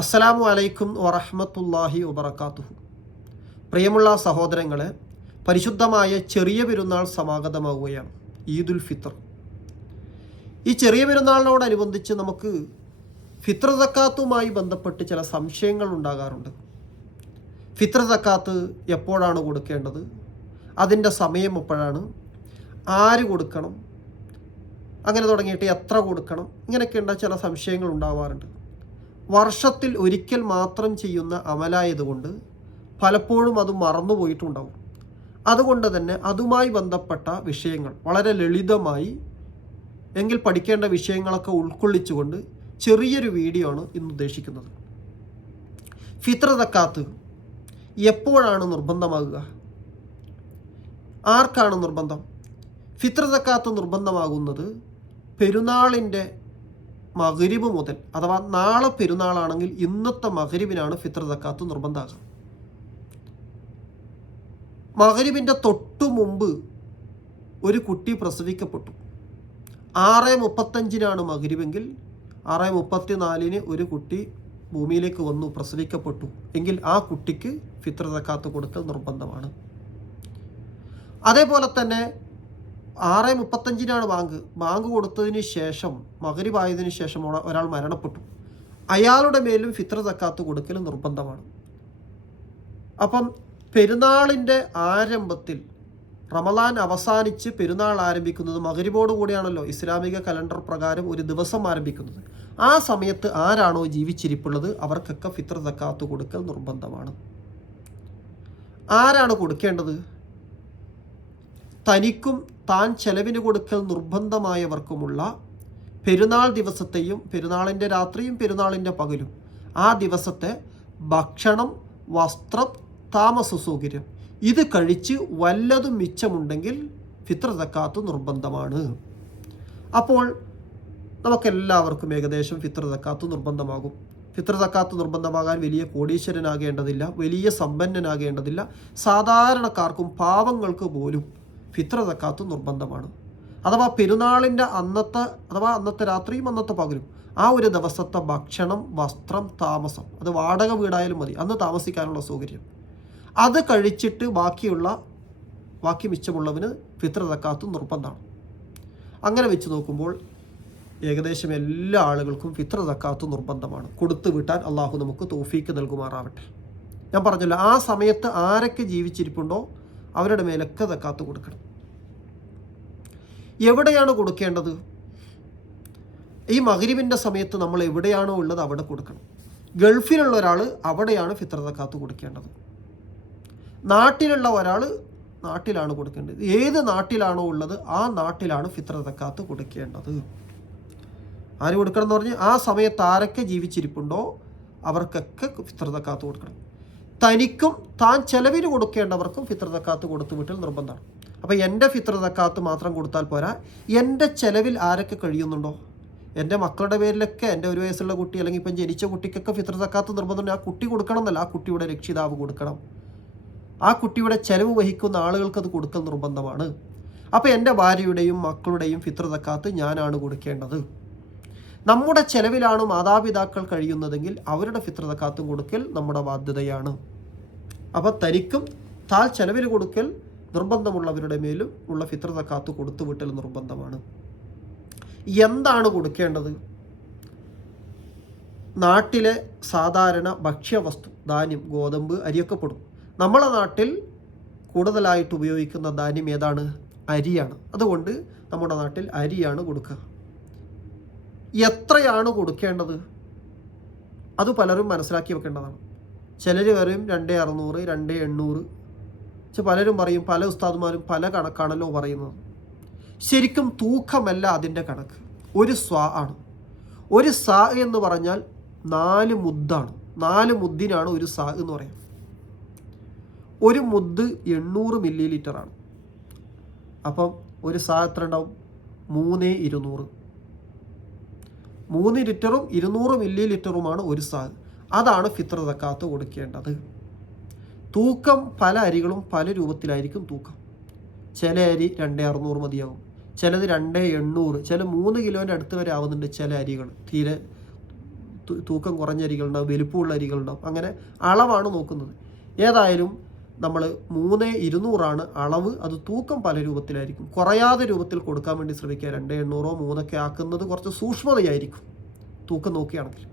അസ്സലാമു അലൈക്കും വറഹമത്തല്ലാഹി വബർക്കാത്തുഹു പ്രിയമുള്ള സഹോദരങ്ങളെ പരിശുദ്ധമായ ചെറിയ പെരുന്നാൾ സമാഗതമാവുകയാണ് ഈദുൽ ഫിത്തർ ഈ ചെറിയ പെരുന്നാളിനോടനുബന്ധിച്ച് നമുക്ക് ഫിത്ര സക്കാത്തുമായി ബന്ധപ്പെട്ട് ചില സംശയങ്ങൾ ഉണ്ടാകാറുണ്ട്. ഫിത്ര സക്കാത്ത് എപ്പോഴാണ് കൊടുക്കേണ്ടത്? അതിന്റെ സമയം എപ്പോഴാണ്? ആര് കൊടുക്കണം? അങ്ങനെ തുടങ്ങിയിട്ട് എത്ര കൊടുക്കണം? ഇങ്ങനെയൊക്കെയുള്ള ചില സംശയങ്ങൾ ഉണ്ടാവാറുണ്ട്. വർഷത്തിൽ ഒരിക്കൽ മാത്രം ചെയ്യുന്ന അമലായതുകൊണ്ട് പലപ്പോഴും അത് മറന്നുപോയിട്ടുണ്ടാവും അതുകൊണ്ട് തന്നെ അതുമായി ബന്ധപ്പെട്ട വിഷയങ്ങൾ വളരെ ലളിതമായി എങ്കിൽ പഠിക്കേണ്ട വിഷയങ്ങളൊക്കെ ഉൾക്കൊള്ളിച്ചുകൊണ്ട് ചെറിയൊരു വീഡിയോ ആണ് ഇന്ന് ഉദ്ദേശിക്കുന്നത്. ഫിത്ര തക്കാത്ത് എപ്പോഴാണ് നിർബന്ധമാകുക? ആർക്കാണ് നിർബന്ധം? ഫിത്ര തക്കാത്ത് നിർബന്ധമാകുന്നത് പെരുന്നാളിന്റെ മകരിബ് മുതൽ അഥവാ നാളെ പെരുന്നാളാണെങ്കിൽ ഇന്നത്തെ മകരിബിനാണ് ഫിത്ര തക്കാത്ത് നിർബന്ധമാക്കുക. മകരിബിന്റെ തൊട്ടു മുമ്പ് ഒരു കുട്ടി പ്രസവിക്കപ്പെട്ടു. ആറ് മുപ്പത്തഞ്ചിനാണ് മകരിബെങ്കിൽ ആറ് മുപ്പത്തിനാലിന് ഒരു കുട്ടി ഭൂമിയിലേക്ക് വന്നു പ്രസവിക്കപ്പെട്ടു. എങ്കിൽ ആ കുട്ടിക്ക് ഫിത്ര തക്കാത്ത് കൊടുക്കൽ നിർബന്ധമാണ്. അതേപോലെ തന്നെ ആറ് മുപ്പത്തഞ്ചിനാണ് ബാങ്ക്. ബാങ്ക് കൊടുത്തതിന് ശേഷം മകരിവായതിന് ശേഷം ഒരാ- ഒരാൾ മരണപ്പെട്ടു. അയാളുടെ മേലും ഫിത്ര തക്കാത്ത് കൊടുക്കൽ നിർബന്ധമാണ്. അപ്പം പെരുന്നാളിന്റെ ആരംഭത്തിൽ റമദാൻ അവസാനിച്ച് പെരുന്നാൾ ആരംഭിക്കുന്നത് മകരിബോട് കൂടിയാണല്ലോ. ഇസ്ലാമിക കലണ്ടർ പ്രകാരം ഒരു ദിവസം ആരംഭിക്കുന്നത്. ആ സമയത്ത് ആരാണോ ജീവിച്ചിരിപ്പുള്ളത് അവർക്കൊക്കെ ഫിത്ര തക്കാത്ത് കൊടുക്കൽ നിർബന്ധമാണ്. ആരാണ് കൊടുക്കേണ്ടത്? തനിക്കും താൻ ചെലവിന് കൊടുക്കൽ നിർബന്ധമായവർക്കുമുള്ള പെരുന്നാൾ ദിവസത്തെയും പെരുന്നാളിന്റെ രാത്രിയും പെരുന്നാളിന്റെ പകലും ആ ദിവസത്തെ ഭക്ഷണം വസ്ത്രം താമസ സൗകര്യം. ഇത് കഴിച്ച് വല്ലതും മിച്ചമുണ്ടെങ്കിൽ ഫിത്ര തക്കാത്ത് നിർബന്ധമാണ്. അപ്പോൾ നമുക്കെല്ലാവർക്കും ഏകദേശം ഫിത്ര തക്കാത്ത് നിർബന്ധമാകും. ഫിത്ര തക്കാത്ത് നിർബന്ധമാകാൻ വലിയ കോടീശ്വരനാകേണ്ടതില്ല വലിയ സമ്പന്നനാകേണ്ടതില്ല. സാധാരണക്കാർക്കും പാവങ്ങൾക്ക് പോലും ഫിത്ര സക്കാത്ത് നിർബന്ധമാണ്. അഥവാ പെരുന്നാളിന്റെ അന്നത്തെ അഥവാ അന്നത്തെ രാത്രിയും അന്നത്തെ പകലും ആ ഒരു ദിവസത്തെ ഭക്ഷണം വസ്ത്രം താമസം അത് വാടക വീടായാലും മതി. അന്ന് താമസിക്കാനുള്ള സൗകര്യം. അത് കഴിച്ചിട്ട് ബാക്കിയുള്ള ബാക്കി മിച്ചമുള്ളവന് ഫിത്ര തക്കാത്ത് നിർബന്ധമാണ്. അങ്ങനെ വെച്ച് നോക്കുമ്പോൾ ഏകദേശം എല്ലാ ആളുകൾക്കും ഫിത്ര തക്കാത്ത് നിർബന്ധമാണ്. കൊടുത്തു വിട്ടാൽ അള്ളാഹു നമുക്ക് തോഫീക്ക് നൽകുമാറാവട്ടെ. ഞാൻ പറഞ്ഞല്ലോ ആ സമയത്ത് ആരൊക്കെ ജീവിച്ചിരിപ്പുണ്ടോ? അവരുടെ മേലൊക്കെ തക്കാത്ത് കൊടുക്കണം. എവിടെയാണ് കൊടുക്കേണ്ടത്? ഈ മകരിവിന്റെ സമയത്ത് നമ്മൾ എവിടെയാണോ ഉള്ളത് അവിടെ കൊടുക്കണം. ഗൾഫിലുള്ള ഒരാൾ അവിടെയാണ് ഫിത്ര തക്കാത്ത് കൊടുക്കേണ്ടത്. നാട്ടിലുള്ള ഒരാൾ നാട്ടിലാണ് കൊടുക്കേണ്ടത്. ഏത് നാട്ടിലാണോ ഉള്ളത് ആ നാട്ടിലാണ് ഫിത്ര തക്കാത്ത് കൊടുക്കേണ്ടത്. ആര് കൊടുക്കണം എന്ന് പറഞ്ഞ് ആ സമയത്ത് ആരൊക്കെ ജീവിച്ചിരിപ്പുണ്ടോ അവർക്കൊക്കെ ഫിത്ര തക്കാത്ത് കൊടുക്കണം. തനിക്കും താൻ ചെലവിന് കൊടുക്കേണ്ടവർക്കും ഫിത്ര തക്കാത്ത് കൊടുത്തു വിട്ടൽ നിർബന്ധമാണ്. അപ്പോൾ എന്റെ ഫിത്ര തക്കാത്ത് മാത്രം കൊടുത്താൽ പോരാ. എന്റെ ചെലവിൽ ആരൊക്കെ കഴിയുന്നുണ്ടോ? എന്റെ മക്കളുടെ പേരിലൊക്കെ എന്റെ ഒരു വയസ്സുള്ള കുട്ടി അല്ലെങ്കിൽ ഇപ്പം ജനിച്ച കുട്ടിക്കൊക്കെ ഫിത്ര തക്കാത്ത് നിർബന്ധമുണ്ട്. ആ കുട്ടി കൊടുക്കണം എന്നല്ല ആ കുട്ടിയുടെ രക്ഷിതാവ് കൊടുക്കണം. ആ കുട്ടിയുടെ ചെലവ് വഹിക്കുന്ന ആളുകൾക്ക് അത് കൊടുക്കൽ നിർബന്ധമാണ്. അപ്പോൾ എന്റെ ഭാര്യയുടെയും മക്കളുടെയും ഫിത്ര തക്കാത്ത് ഞാനാണ് കൊടുക്കേണ്ടത്. നമ്മുടെ ചെലവിലാണ് മാതാപിതാക്കൾ കഴിയുന്നതെങ്കിൽ അവരുടെ ഫിത്ര തക്കാത്തും കൊടുക്കൽ നമ്മുടെ ബാധ്യതയാണ്. അപ്പോൾ തനിക്കും താൽ ചെലവിൽ കൊടുക്കൽ നിർബന്ധമുള്ളവരുടെ മേലും ഉള്ള ഫിത്ര തക്കാത്ത് കൊടുത്തു വിട്ടൽ നിർബന്ധമാണ്. എന്താണ് കൊടുക്കേണ്ടത്? നാട്ടിലെ സാധാരണ ഭക്ഷ്യവസ്തു ധാന്യം ഗോതമ്പ് അരിയൊക്കെ പെടും. നമ്മളെ നാട്ടിൽ കൂടുതലായിട്ട് ഉപയോഗിക്കുന്ന ധാന്യം ഏതാണ്? അരിയാണ്. അതുകൊണ്ട് നമ്മുടെ നാട്ടിൽ അരിയാണ് കൊടുക്കുക. എത്രയാണ് കൊടുക്കേണ്ടത്? അത് പലരും മനസ്സിലാക്കി വെക്കേണ്ടതാണ്. ചിലർ പറയും രണ്ട് അറുന്നൂറ് രണ്ട് എണ്ണൂറ്. പക്ഷെ പലരും പറയും പല ഉസ്താദുമാരും പല കണക്കാണല്ലോ പറയുന്നത്. ശരിക്കും തൂക്കമല്ല അതിന്റെ കണക്ക്. ഒരു സ്വാ ആണ്. ഒരു സാ എന്ന് പറഞ്ഞാൽ നാല് മുദ്ദാണ്. നാല് മുദ്ദിനാണ് ഒരു സാ എന്ന് പറയാം. ഒരു മുദ്ദ് എണ്ണൂറ് മില്ലി ലിറ്ററാണ് അപ്പം ഒരു സാ എത്ര ഉണ്ടാവും മൂന്ന് ഇരുന്നൂറ്. മൂന്ന് ലിറ്ററും ഇരുന്നൂറ് മില്ലി ലിറ്ററുമാണ് ഒരു സാ അതാണ് ഫിത്ര തക്കാത്ത് കൊടുക്കേണ്ടത്. തൂക്കം പല അരികളും പല രൂപത്തിലായിരിക്കും തൂക്കം. ചില അരി രണ്ടേ അറുന്നൂറ് മതിയാവും. ചിലത് രണ്ടേ എണ്ണൂറ് ചില മൂന്ന് കിലോന്റെ അടുത്ത് വരെ ആവുന്നുണ്ട് ചില അരികൾ. തീരെ തൂക്കം കുറഞ്ഞ അരികളുണ്ടാവും വലിപ്പമുള്ള അരികളുണ്ടാവും. അങ്ങനെ അളവാണ് നോക്കുന്നത്. ഏതായാലും നമ്മൾ മൂന്ന് ഇരുന്നൂറാണ് അളവ് അത് തൂക്കം പല രൂപത്തിലായിരിക്കും. കുറയാതെ രൂപത്തിൽ കൊടുക്കാൻ വേണ്ടി ശ്രമിക്കുക. രണ്ട് എണ്ണൂറോ മൂന്നൊക്കെ ആക്കുന്നത് കുറച്ച് സൂക്ഷ്മതയായിരിക്കും. തൂക്കം നോക്കുകയാണെങ്കിൽ.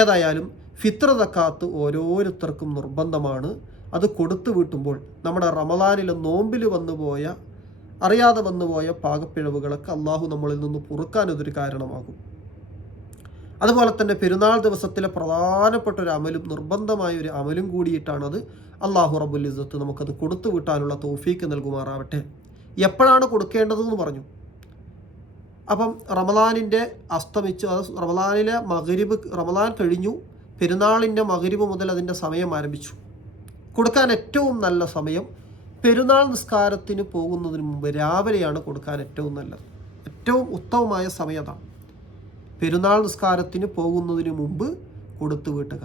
ഏതായാലും ഫിത്ര തക്കാത്ത് ഓരോരുത്തർക്കും നിർബന്ധമാണ്. അത് കൊടുത്തു വീട്ടുമ്പോൾ നമ്മുടെ റമദാനിലെ നോമ്പിൽ വന്നുപോയ അറിയാതെ വന്നുപോയ പാകപ്പിഴവുകളൊക്കെ അള്ളാഹു നമ്മളിൽ നിന്ന് പൊറുക്കാൻ ഇതൊരു കാരണമാകും. അതുപോലെ തന്നെ പെരുന്നാൾ ദിവസത്തിലെ പ്രധാനപ്പെട്ട ഒരു അമലും നിർബന്ധമായ ഒരു അമലും കൂടിയിട്ടാണത് അള്ളാഹു റബുൽ ഇസ്സത്ത് നമുക്കത് കൊടുത്തു വിട്ടാനുള്ള തോഫീക്ക് നൽകുമാറാവട്ടെ. എപ്പോഴാണ് കൊടുക്കേണ്ടതെന്ന് പറഞ്ഞു. അപ്പം റമദാനിന്റെ അസ്തമിച്ചു അത് റമദാനിലെ മകരിബ് റമദാൻ കഴിഞ്ഞു പെരുന്നാളിന്റെ മകരിബ് മുതൽ അതിന്റെ സമയം ആരംഭിച്ചു. കൊടുക്കാൻ ഏറ്റവും നല്ല സമയം പെരുന്നാൾ നിസ്കാരത്തിന് പോകുന്നതിന് മുമ്പ് രാവിലെയാണ് കൊടുക്കാൻ ഏറ്റവും നല്ലത്. ഏറ്റവും ഉത്തമമായ സമയം അതാണ്. പെരുന്നാൾ നിസ്കാരത്തിന് പോകുന്നതിന് മുമ്പ് കൊടുത്തു വീട്ടുക.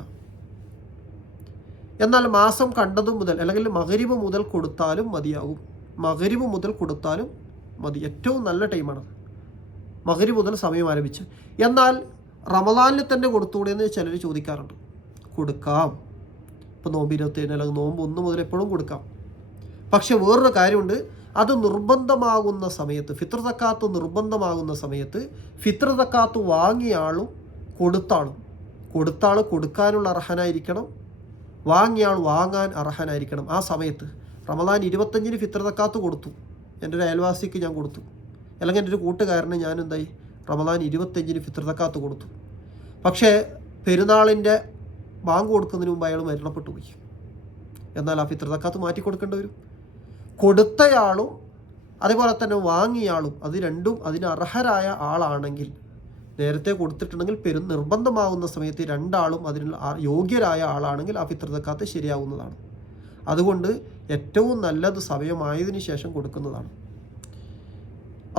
എന്നാൽ മാസം കണ്ടതു മുതൽ അല്ലെങ്കിൽ മകരിവ് മുതൽ കൊടുത്താലും മതിയാകും. മകരിവ് മുതൽ കൊടുത്താലും മതി. ഏറ്റവും നല്ല ടൈമാണത് മകരി മുതൽ സമയം ആരംഭിച്ച്. എന്നാൽ റമദാനിൽ തന്നെ കൊടുത്തുകൂടെ എന്ന് ചിലർ ചോദിക്കാറുണ്ട്. കൊടുക്കാം. ഇപ്പോൾ നോമ്പ് ഇരുപത്തേഴിന് അല്ലെങ്കിൽ നോമ്പ് ഒന്ന് മുതൽ എപ്പോഴും കൊടുക്കാം. പക്ഷെ വേറൊരു കാര്യമുണ്ട്. അത് നിർബന്ധമാകുന്ന സമയത്ത് ഫിത്ര സക്കാത്ത് നിർബന്ധമാകുന്ന സമയത്ത് ഫിത്ര സക്കാത്ത് വാങ്ങിയ ആളും കൊടുത്ത കൊടുത്താൾ കൊടുക്കാനുള്ള അർഹനായിരിക്കണം. വാങ്ങിയ ആൾ വാങ്ങാൻ അർഹനായിരിക്കണം. ആ സമയത്ത് റമദാൻ ഇരുപത്തഞ്ചിന് ഫിത്ര സക്കാത്ത് കൊടുത്തു. എന്റെ ഒരു അയൽവാസിക്ക് ഞാൻ കൊടുത്തു. അല്ലെങ്കിൽ എന്റെ ഒരു കൂട്ടുകാരന് ഞാൻ എന്തായി? റമദാൻ ഇരുപത്തഞ്ചിന് ഫിത്ര സക്കാത്ത് കൊടുത്തു. പക്ഷേ പെരുന്നാളിന്റെ ബാങ്ക് കൊടുക്കുന്നതിന് മുമ്പ് അയാൾ മരണപ്പെട്ടു പോയി. എന്നാൽ ആ ഫിത്ര സക്കാത്ത് മാറ്റി കൊടുക്കേണ്ടി വരും. കൊടുത്തയാളും അതേപോലെ തന്നെ വാങ്ങിയയാളും അത് രണ്ടും അതിന് അർഹരായ ആളാണെങ്കിൽ നേരത്തെ കൊടുത്തിട്ടുണ്ടെങ്കിൽ പെരും നിർബന്ധമാകുന്ന സമയത്ത് രണ്ടാളും അതിനുള്ള യോഗ്യരായ ആളാണെങ്കിൽ ആ പിതൃതക്കാത്ത് തക്കാത്ത് ശരിയാവുന്നതാണ്. അതുകൊണ്ട് ഏറ്റവും നല്ലത് സമയമായതിനു ശേഷം കൊടുക്കുന്നതാണ്.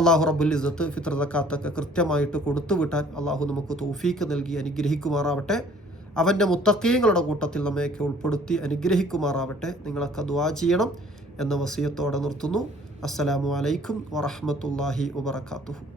അള്ളാഹു റബ്ബുൽ ഇസത്ത് ഫിത്രതക്കാത്തൊക്കെ കൃത്യമായിട്ട് കൊടുത്തു വിട്ടാൻ അള്ളാഹു നമുക്ക് തോഫീക്ക് നൽകി അനുഗ്രഹിക്കുമാറാവട്ടെ. അവന്റെ മുത്തക്കീങ്ങളുടെ കൂട്ടത്തിൽ നമ്മയൊക്കെ ഉൾപ്പെടുത്തി അനുഗ്രഹിക്കുമാറാവട്ടെ. നിങ്ങളൊക്കെ ദുവാ ചെയ്യണം എന്ന വസീയത്തോടെ നിർത്തുന്നു. അസ്സലാമു അലൈക്കും വറഹമത്തല്ലാഹി വബറകാതുഹു.